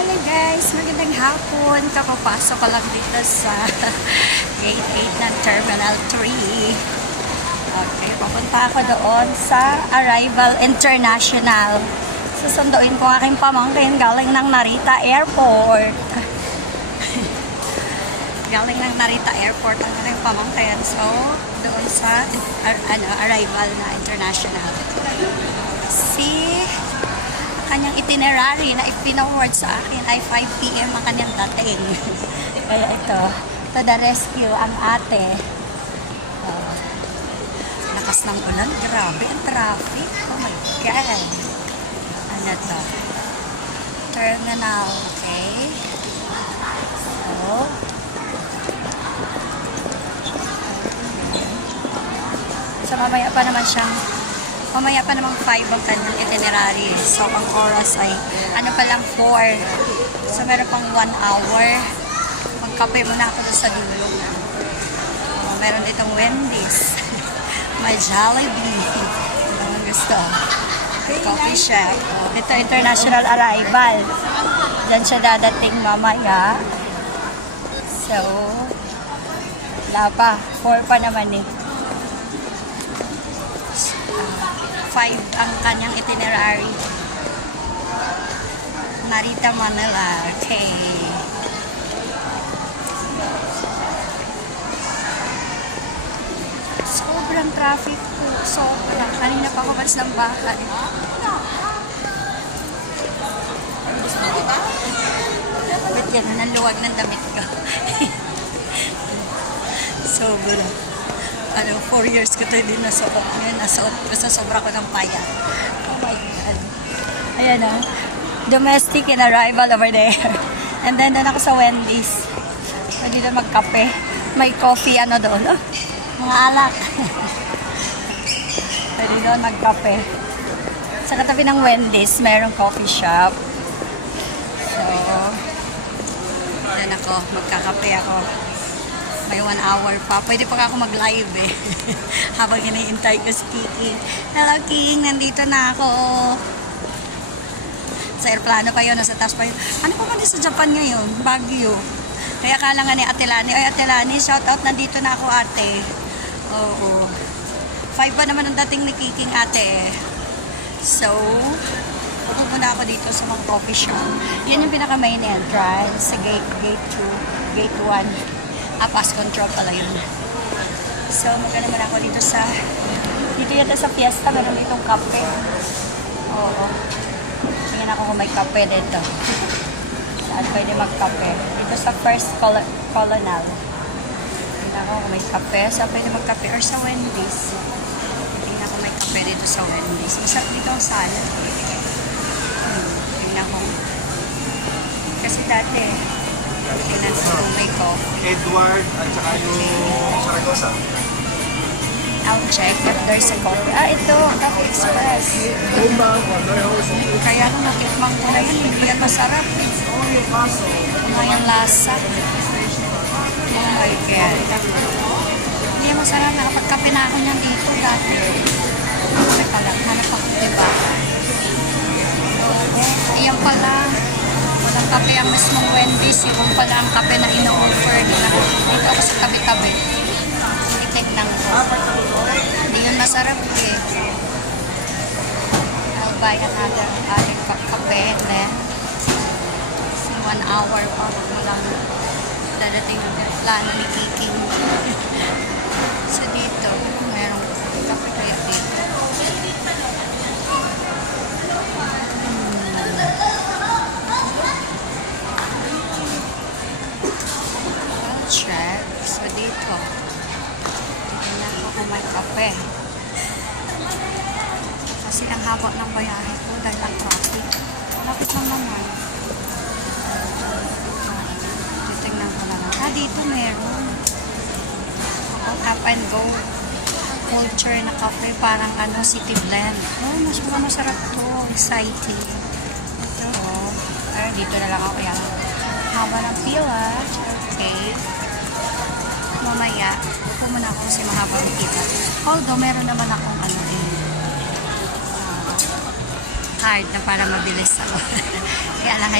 Hello guys, magandang hapon. Kakapasok ko lang dito sa Gate 8 ng Terminal 3. Okay, papunta ako doon sa Arrival International. Susunduin ko aking pamangkin galing ng Narita Airport. Galing ng Narita Airport ang aking pamangkin. So, doon sa Arrival na International. Kanyang itinerary na ipinaward sa akin ay 5 PM ang kanyang dating. Kaya ito, to the rescue ang ate. Lakas ng ulan, grabe ang traffic. Oh my God. Ano to? Terminal, okay. So, mamaya pa naman namang 5 ang kanyang itinerary. So, ang oras ay, ano pa lang, 4. So, meron pang 1 hour. Magkape muna ako doon sa dulo. Meron ditong Wendy's. May Jollibee. Ano ang gusto? Coffee shop. Ito, international arrival. Diyan siya dadating mamaya. So, wala pa. 4 pa naman eh. 5 ang kanyang itinerary. Narita, Manila. Okay. Sobrang traffic po. Sobrang. Kanina pa ako balis ng bahay. Ba't yan? Ang luwag ng damit ko. Sobrang. 4 years ko ito hindi nasuot. Ngayon, nasuot ko sa sobra ko ng payat. Oh my God. Ayan o. Domestic in arrival over there. And then, doon ako sa Wendy's. Pwede doon magkape. May coffee, doon. Oh, mga alak. Pwede doon magkape. Sa katabi ng Wendy's, mayroong coffee shop. So, doon ako. Magkakape ako. May 1 hour pa. Pwede pa ako mag-live eh. Habang hinihintay ko si King. Hello King, nandito na ako. Sa aeroplano pa yun, nasa taas pa yun. Ano pa man sa Japan ngayon? Baguio. Kaya akala nga ni Ate Lani, ay Ate Lani, shout out, nandito na ako ate. Oo. 5 pa naman ang dating ni King ate. So, pupunta muna ako dito sa mga coffee shop. Yan yung pinaka main entrance sa gate 2, gate 1. Pass control pala yun. So, maganda naman ako dito yata sa Fiesta, meron ditong kape. Oo. Tingnan ako kung may kape dito. Saan pwede magkape? Dito sa First Colonel. Tingnan ako kung may kape. Saan pwede magkape? Or sa Wendy's. Tingnan ako may kape dito sa Wendy's. Masarap dito ang salad. Tingnan ko. Kasi dati, tingnan ko kung may coffee. Edward at saka yung Saragosa. I'll check if there's a coffee. Ito, Coffee Express. Kaya nung natikmang ko na yun, hindi yan masarap. Ano yung lasa? Oh my God. Hindi yan masarap. Nakapagkape na ako niyan dito dati. Kasi pala, hanap ako, diba? Iyan pala. Walang kape ang mismong Wendy's. Yung pala ang kape na ino-offer nila. Dito ako sa tabi-tabi. Titignan ko. Hindi yun masarap eh. I'll buy another cup kape and then 1 hour pa walang dadating yung plano ni King. So dito, merong kape kaya dito. Check. So dito, tignan ko kung may kape. Kasi ang haba ng bayaran ko dahil ang traffic. Lapit lang naman. Titignan ko lang. Dito meron. Tap and go. Culture na kape. Parang city blend. Masarap to. Exciting. Ito. Dito na lang ako. Yan. Haba ng pila. Okay. Mamaya, upo muna ako kasi mahabang kita. Although, meron naman akong card na para mabilis ako. Kaya lang,